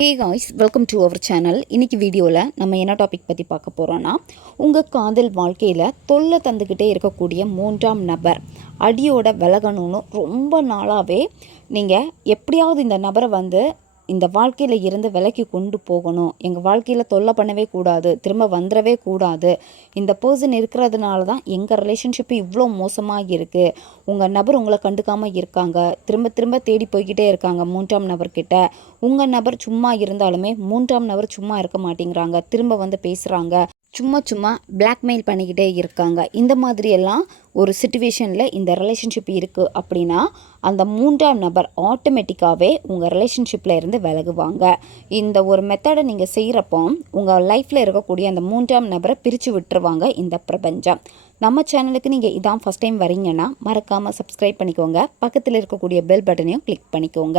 Hey guys, welcome to our channel. இன்றைக்கி வீடியோவில் நம்ம என்ன டாபிக் பற்றி பார்க்க போகிறோன்னா, உங்கள் காதல் வாழ்க்கையில் தொல்லை தந்துக்கிட்டே இருக்கக்கூடிய மூன்றாம் நபர் அடியோட விலகணும்னு ரொம்ப நாளாகவே நீங்கள் எப்படியாவது இந்த நபரை இந்த வாழ்க்கையில் இருந்து விலக்கி கொண்டு போகணும், எங்கள் வாழ்க்கையில் தொல்லை பண்ணவே கூடாது, திரும்ப வந்துடவே கூடாது, இந்த பர்சன் இருக்கிறதுனால தான் எங்கள் ரிலேஷன்ஷிப்பு இவ்வளோ மோசமாக இருக்குது, உங்கள் நபர் உங்களை கண்டுக்காமல் இருக்காங்க, திரும்ப திரும்ப தேடி போய்கிட்டே இருக்காங்க மூன்றாம் நபர்கிட்ட, உங்கள் நபர் சும்மா இருந்தாலுமே மூன்றாம் நபர் சும்மா இருக்க மாட்டேங்கிறாங்க, திரும்ப பேசுகிறாங்க, சும்மா பிளாக்மெயில் பண்ணிக்கிட்டே இருக்காங்க. இந்த மாதிரியெல்லாம் ஒரு சிச்சுவேஷனில் இந்த ரிலேஷன்ஷிப் இருக்குது அப்படின்னா அந்த மூன்றாம் நபர் ஆட்டோமேட்டிக்காகவே உங்கள் ரிலேஷன்ஷிப்பில் இருந்து விலகுவாங்க. இந்த ஒரு மெத்தடை நீங்கள் செய்கிறப்போ உங்கள் லைஃப்பில் இருக்கக்கூடிய அந்த மூன்றாம் நபரை பிரித்து விட்டுருவாங்க இந்த பிரபஞ்சம். நம்ம சேனலுக்கு நீங்கள் இதான் ஃபஸ்ட் டைம் வரீங்கன்னா மறக்காமல் சப்ஸ்கிரைப் பண்ணிக்கோங்க, பக்கத்தில் இருக்கக்கூடிய பெல் பட்டனையும் கிளிக் பண்ணிக்கோங்க.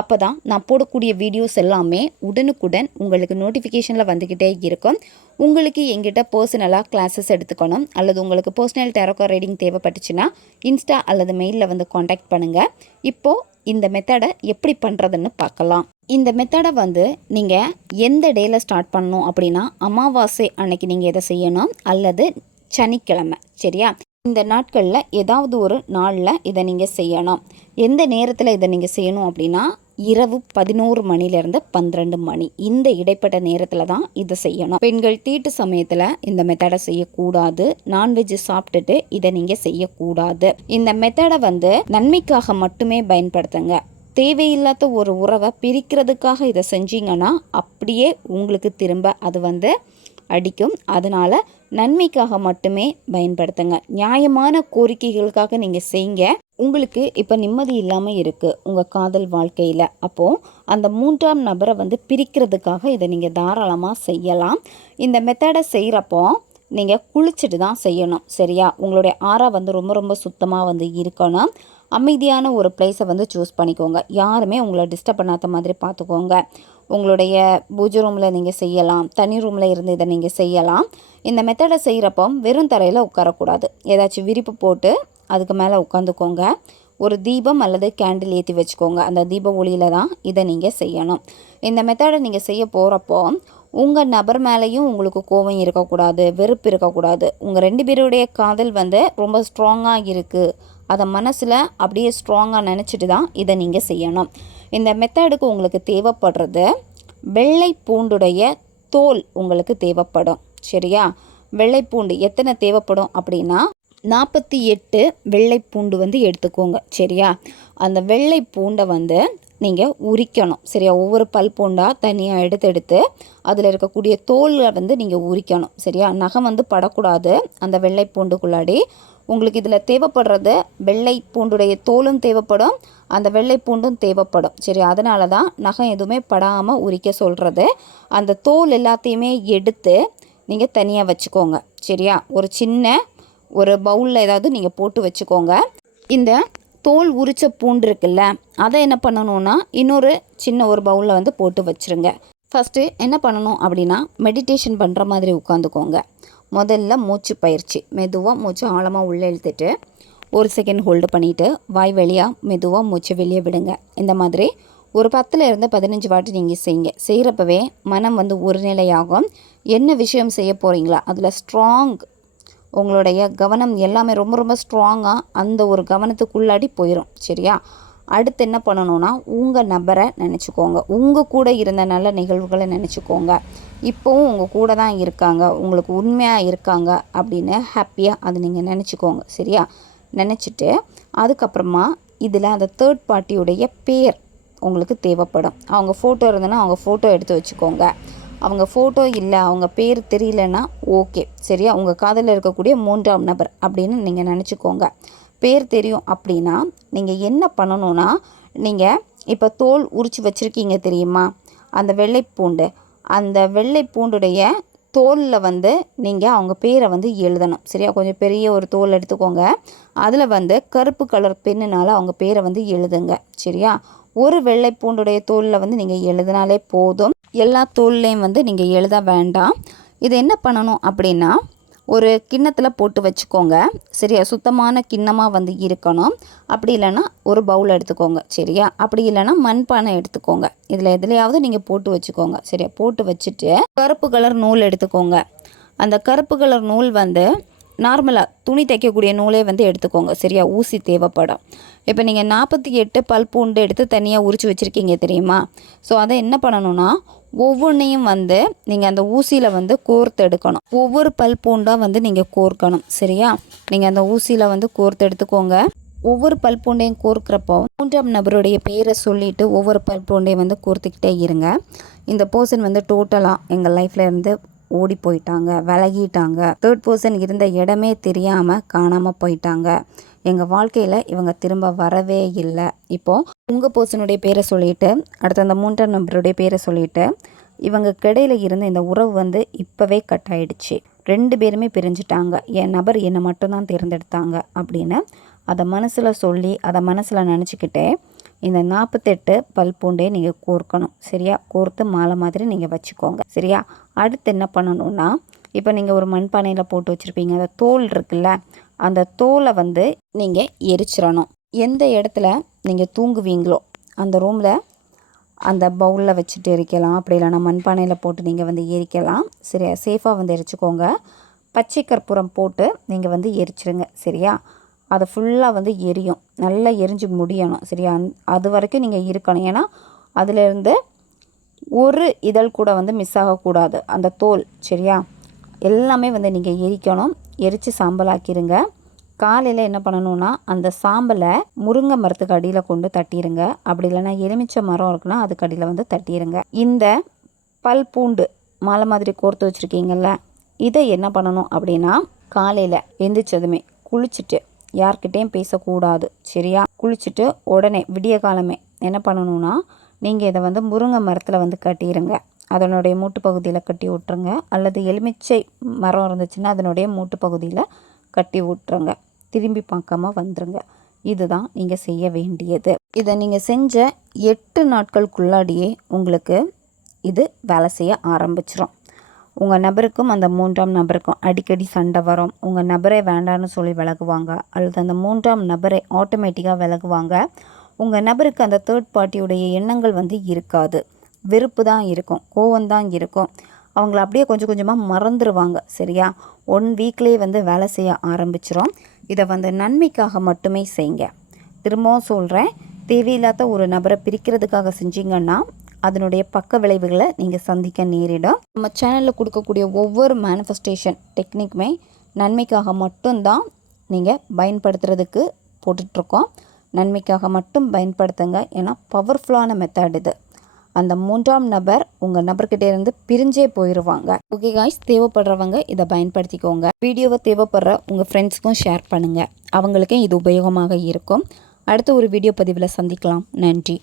அப்போ தான் நான் போடக்கூடிய வீடியோஸ் எல்லாமே உடனுக்குடன் உங்களுக்கு நோட்டிஃபிகேஷனில் வந்துக்கிட்டே இருக்கும். உங்களுக்கு எங்கிட்ட பர்சனலாக கிளாஸஸ் எடுத்துக்கணும் அல்லது உங்களுக்கு பர்சனல் டேரோக்கா ரீடிங் தேவைப்பட்டுச்சுன்னா இன்ஸ்டா அல்லது மெயிலில் காண்டாக்ட் பண்ணுங்கள். இப்போது இந்த மெத்தடை எப்படி பண்ணுறதுன்னு பார்க்கலாம். இந்த மெத்தடை நீங்கள் எந்த டேயில் ஸ்டார்ட் பண்ணணும் அப்படின்னா, அமாவாசை அன்னைக்கு நீங்கள் இதை செய்யணும் அல்லது சனிக்கிழமை, சரியா? இந்த நாட்களில் ஏதாவது ஒரு நாளில் இதை நீங்கள் செய்யணும். எந்த நேரத்தில் இதை நீங்கள் செய்யணும் அப்படின்னா, இரவு 11 மணிலேருந்து 12 மணி இந்த இடைப்பட்ட நேரத்தில் தான் இதை செய்யணும். பெண்கள் தீட்டு சமயத்தில் இந்த மெத்தடை செய்யக்கூடாது, நான்வெஜ் சாப்பிட்டுட்டு இதை நீங்கள் செய்யக்கூடாது. இந்த மெத்தடை நன்மைக்காக மட்டுமே பயன்படுத்துங்க. தேவையில்லாத ஒரு உறவை பிரிக்கிறதுக்காக இதை செஞ்சீங்கன்னா அப்படியே உங்களுக்கு திரும்ப அது அடிக்கும். அதனால் நன்மைக்காக மட்டுமே பயன்படுத்துங்க. நியாயமான கோரிக்கைகளுக்காக நீங்கள் செய்யுங்க. உங்களுக்கு இப்போ நிம்மதி இல்லாமல் இருக்குது உங்கள் காதல் வாழ்க்கையில், அப்போது அந்த மூன்றாம் நபரை பிரிக்கிறதுக்காக இதை நீங்கள் தாராளமாக செய்யலாம். இந்த மெத்தடை செய்கிறப்போ நீங்கள் குளிச்சுட்டு தான் செய்யணும், சரியா? உங்களுடைய ஆறா ரொம்ப ரொம்ப சுத்தமாக இருக்கணும். அமைதியான ஒரு பிளேஸை சூஸ் பண்ணிக்கோங்க. யாருமே உங்களை டிஸ்டர்ப் பண்ணாத மாதிரி பார்த்துக்கோங்க. உங்களுடைய பூஜை ரூமில் நீங்கள் செய்யலாம், தனி ரூமில் இருந்து இதை நீங்கள் செய்யலாம். இந்த மெத்தடை செய்கிறப்போ வெறும் தரையில் உட்காரக்கூடாது, ஏதாச்சும் விரிப்பு போட்டு அதுக்கு மேலே உட்காந்துக்கோங்க. ஒரு தீபம் அல்லது கேண்டில் ஏற்றி வச்சுக்கோங்க. அந்த தீப ஒளியில் தான் இதை நீங்கள் செய்யணும். இந்த மெத்தடை நீங்கள் செய்ய போகிறப்போ உங்கள் நபர் மேலேயும் உங்களுக்கு கோபம் இருக்கக்கூடாது, வெறுப்பு இருக்கக்கூடாது. உங்கள் 2 பேருடைய காதல் ரொம்ப ஸ்ட்ராங்காக இருக்குது, அதை மனசில் அப்படியே ஸ்ட்ராங்காக நினச்சிட்டு தான் இதை நீங்கள் செய்யணும். இந்த மெத்தடுக்கு உங்களுக்கு தேவைப்படுறது வெள்ளை பூண்டுடைய தோல் உங்களுக்கு தேவைப்படும், சரியா? வெள்ளை பூண்டு எத்தனை தேவைப்படும் அப்படின்னா 48 வெள்ளை பூண்டு எடுத்துக்கோங்க, சரியா? அந்த வெள்ளை பூண்டை நீங்கள் உரிக்கணும், சரியா? ஒவ்வொரு பல் பூண்டாக தனியாக எடுத்து அதில் இருக்கக்கூடிய தோலை நீங்கள் உரிக்கணும், சரியா? நகம் படக்கூடாது அந்த வெள்ளை பூண்டுக்குள்ளாடி. உங்களுக்கு இதில் தேவைப்படுறது வெள்ளை பூண்டுடைய தோலும் தேவைப்படும், அந்த வெள்ளை பூண்டும் தேவைப்படும், சரி? அதனால தான் நகம் எதுவுமே படாமல் உரிக்க சொல்கிறது. அந்த தோல் எல்லாத்தையுமே எடுத்து நீங்கள் தனியாக வச்சுக்கோங்க, சரியா? ஒரு பவுலில் ஏதாவது நீங்கள் போட்டு வச்சுக்கோங்க. இந்த தோல் உரித்த பூண்டு இருக்குல்ல, அதை என்ன பண்ணணுன்னா இன்னொரு சின்ன ஒரு பவுலில் போட்டு வச்சுருங்க. ஃபஸ்ட்டு என்ன பண்ணணும் அப்படின்னா, மெடிடேஷன் பண்ணுற மாதிரி உட்காந்துக்கோங்க. முதல்ல மூச்சு பயிற்சி, மெதுவாக மூச்சு ஆழமாக உள்ளே இழுத்துட்டு 1 செகண்ட் ஹோல்டு பண்ணிவிட்டு வாய் வழியாக மெதுவாக மூச்சை வெளியே விடுங்க. இந்த மாதிரி ஒரு 10லேருந்து 15 வாட்டி நீங்கள் செய்யுங்க. செய்கிறப்பவே மனம் ஒரு நிலையாகும். என்ன விஷயம் செய்ய போகிறீங்களா அதில் ஸ்ட்ராங், உங்களுடைய கவனம் எல்லாமே ரொம்ப ரொம்ப ஸ்ட்ராங்காக அந்த ஒரு கவனத்துக்குள்ளாடி போயிடும், சரியா? அடுத்து என்ன பண்ணணுன்னா, உங்கள் நபரை நினச்சிக்கோங்க, உங்கள் கூட இருந்த நல்ல நிகழ்வுகளை நினச்சிக்கோங்க. இப்போவும் உங்கள் கூட தான் இருக்காங்க, உங்களுக்கு உண்மையாக இருக்காங்க அப்படின்னு ஹாப்பியாக அதை நீங்கள் நினச்சிக்கோங்க, சரியா? நினச்சிட்டு அதுக்கப்புறமா இதில் அந்த தேர்ட் பார்ட்டியுடைய பேர் உங்களுக்கு தேவைப்படும். அவங்க ஃபோட்டோ இருந்ததுன்னா அவங்க ஃபோட்டோ எடுத்து வச்சுக்கோங்க. அவங்க ஃபோட்டோ இல்லை, அவங்க பேர் தெரியலன்னா ஓகே, சரியா? உங்கள் காதலில் இருக்கக்கூடிய மூன்றாம் நபர் அப்படின்னு நீங்கள் நினச்சிக்கோங்க. பேர் தெரியும் அப்படின்னா நீங்கள் என்ன பண்ணணுன்னா, நீங்கள் இப்போ தோல் உரித்து வச்சுருக்கீங்க தெரியுமா, அந்த வெள்ளைப்பூண்டு, அந்த வெள்ளைப்பூண்டுடைய தோலில் நீங்கள் அவங்க பேரை எழுதணும், சரியா? கொஞ்சம் பெரிய ஒரு தோல் எடுத்துக்கோங்க. அதில் கருப்பு கலர் பெண்ணுனால் அவங்க பேரை எழுதுங்க, சரியா? ஒரு வெள்ளை பூண்டுடைய தோலில் நீங்கள் எழுதினாலே போதும். எல்லா தோல்லையும் நீங்கள் எழுத வேண்டாம். இது என்ன பண்ணணும் அப்படின்னா, ஒரு கிண்ணத்தில் போட்டு வச்சுக்கோங்க. சரியா? சுத்தமான கிண்ணமாக வந்து இருக்கணும். அப்படி இல்லைன்னா ஒரு பவுல் எடுத்துக்கோங்க. சரியா? அப்படி இல்லைன்னா மண்பானை எடுத்துக்கோங்க. இதில் எதுலையாவது நீங்கள் போட்டு வச்சுக்கோங்க. சரியா? போட்டு வச்சுட்டு கருப்பு கலர் நூல் எடுத்துக்கோங்க. அந்த கருப்பு கலர் நூல் வந்து நார்மலாக துணி தைக்கக்கூடிய நூலே வந்து எடுத்துக்கோங்க. சரியா? ஊசி தேவைப்படும். இப்போ நீங்கள் 48 பல் பூண்டு எடுத்து தனியாக உரித்து வச்சுருக்கீங்க தெரியுமா? ஸோ அதை என்ன பண்ணணும்னா ஒவ்வொன்றையும் வந்து நீங்கள் அந்த ஊசியில் வந்து கோர்த்து எடுக்கணும். ஒவ்வொரு பல் பூண்டாக வந்து நீங்கள் கோர்க்கணும். சரியா? நீங்கள் அந்த ஊசியில் வந்து கோர்த்து எடுத்துக்கோங்க. ஒவ்வொரு பல் பூண்டையும் கோர்க்குறப்போ 3ஆம் நபருடைய பேரை சொல்லிவிட்டு ஒவ்வொரு பல் பூண்டையும் வந்து கோர்த்துக்கிட்டே இருங்க. இந்த பர்சன் வந்து டோட்டலாக எங்கள் லைஃப்பில் இருந்து ஓடி போயிட்டாங்க, விலகிட்டாங்க, தேர்ட் பர்சன் இருந்த இடமே தெரியாமல் காணாமல் போயிட்டாங்க, எங்கள் வாழ்க்கையில் இவங்க திரும்ப வரவே இல்லை. இப்போது உங்கள் பர்சனுடைய பேரை சொல்லிவிட்டு அடுத்து அந்த 3ஆம் நபருடைய பேரை சொல்லிவிட்டு இவங்க கிடையில இருந்த இந்த உறவு வந்து இப்போவே கட் ஆயிடுச்சு, 2 பேருமே பிரிஞ்சுட்டாங்க, என் நபர் என்னை மட்டும்தான் தேர்ந்தெடுத்தாங்க அப்படின்னு அதை மனசில் சொல்லி அதை மனசில் நினச்சிக்கிட்டே இந்த 48 பல் பூண்டே நீங்கள் கோர்க்கணும். சரியா? கோர்த்து மாலை மாதிரி நீங்கள் வச்சுக்கோங்க. சரியா? அடுத்து என்ன பண்ணணும்னா இப்போ நீங்கள் ஒரு மண்பானையில் போட்டு வச்சுருப்பீங்க, அந்த தோல் இருக்குல்ல, அந்த தோலை வந்து நீங்கள் எரிச்சிடணும். எந்த இடத்துல நீங்கள் தூங்குவீங்களோ அந்த ரூமில் அந்த பவுலில் வச்சுட்டு எரிக்கலாம். அப்படி இல்லைனா மண்பானையில் போட்டு நீங்கள் வந்து எரிக்கலாம். சரியா? சேஃபாக வந்து எரிச்சுக்கோங்க. பச்சை கற்பூரம் போட்டு நீங்கள் வந்து எரிச்சிருங்க. சரியா? அதை ஃபுல்லாக வந்து எரியும், நல்லா எரிஞ்சு முடியணும். சரியா? அது வரைக்கும் நீங்கள் இருக்கணும். ஏன்னா அதிலேருந்து ஒரு இதழ் கூட வந்து மிஸ் ஆகக்கூடாது, அந்த தோல். சரியா? எல்லாமே வந்து நீங்கள் எரிக்கணும். எரித்து சாம்பலாக்கிடுங்க. காலையில் என்ன பண்ணணும்னா அந்த சாம்பலை முருங்கை மரத்துக்கு அடியில் கொண்டு தட்டிடுங்க. அப்படி இல்லைன்னா எலுமிச்சை மரம் இருக்குன்னா அதுக்கு அடியில் வந்து தட்டிடுங்க. இந்த பல் பூண்டு மாலை மாதிரி கோர்த்து வச்சுருக்கீங்கள்ல, இதை என்ன பண்ணணும் அப்படின்னா காலையில் எந்திரிச்சதுமே குளிச்சுட்டு யார்கிட்டையும் பேசக்கூடாது. சரியா? குளிச்சுட்டு உடனே விடிய காலமே என்ன பண்ணணும்னா நீங்கள் இதை வந்து முருங்கை மரத்தில் வந்து கட்டிடுங்க. அதனுடைய மூட்டு பகுதியில் கட்டி விட்ருங்க. அல்லது எலுமிச்சை மரம் இருந்துச்சுன்னா அதனுடைய மூட்டு பகுதியில் கட்டி விட்ருங்க. திரும்பி பார்க்காம வந்துருங்க. இதுதான் நீங்கள் செய்ய வேண்டியது. இதை நீங்கள் செஞ்ச 8 நாட்களுக்குள்ளாடியே உங்களுக்கு இது வேலை செய்ய ஆரம்பிச்சிடும். உங்கள் நபருக்கும் அந்த 3ஆம் நபருக்கும் அடிக்கடி சண்டை வரும். உங்கள் நபரே வேண்டான்னு சொல்லி விலகுவாங்க. அல்லது அந்த 3ஆம் நபரை ஆட்டோமேட்டிக்காக விலகுவாங்க. உங்கள் நபருக்கு அந்த தேர்ட் பார்ட்டியுடைய எண்ணங்கள் வந்து இருக்காது. வெறுப்பு தான் இருக்கும், கோவம்தான் இருக்கும். அவங்கள அப்படியே கொஞ்சம் கொஞ்சமாக மறந்துடுவாங்க. சரியா? 1 வீக்லேயே வந்து வேலை செய்ய ஆரம்பிச்சிடும். இதை வந்து நன்மைக்காக மட்டுமே செய்யுங்க. திரும்பவும் சொல்கிறேன், தேவையில்லாத ஒரு நபரை பிரிக்கிறதுக்காக செஞ்சீங்கன்னா அதனுடைய பக்க விளைவுகளை நீங்கள் சந்திக்க நேரிடும். நம்ம சேனலில் கொடுக்கக்கூடிய ஒவ்வொரு மேனிஃபெஸ்டேஷன் டெக்னிக்குமே நன்மைக்காக மட்டும்தான் நீங்கள் பயன்படுத்துறதுக்கு போட்டுட்ருக்கோம். நன்மைக்காக மட்டும் பயன்படுத்துங்க. ஏன்னா பவர்ஃபுல்லான மெத்தட் இது. அந்த 3ஆம் நபர் உங்கள் நபர்கிட்ட இருந்து பிரிஞ்சே போயிடுவாங்க. ஓகே காய்ஸ், தேவைப்படுறவங்க இதை பயன்படுத்திக்கோங்க. வீடியோவை தேவைப்படுற உங்கள் ஃப்ரெண்ட்ஸ்க்கும் ஷேர் பண்ணுங்கள். அவங்களுக்கும் இது உபயோகமாக இருக்கும். அடுத்த ஒரு வீடியோ பதிவில் சந்திக்கலாம். நன்றி.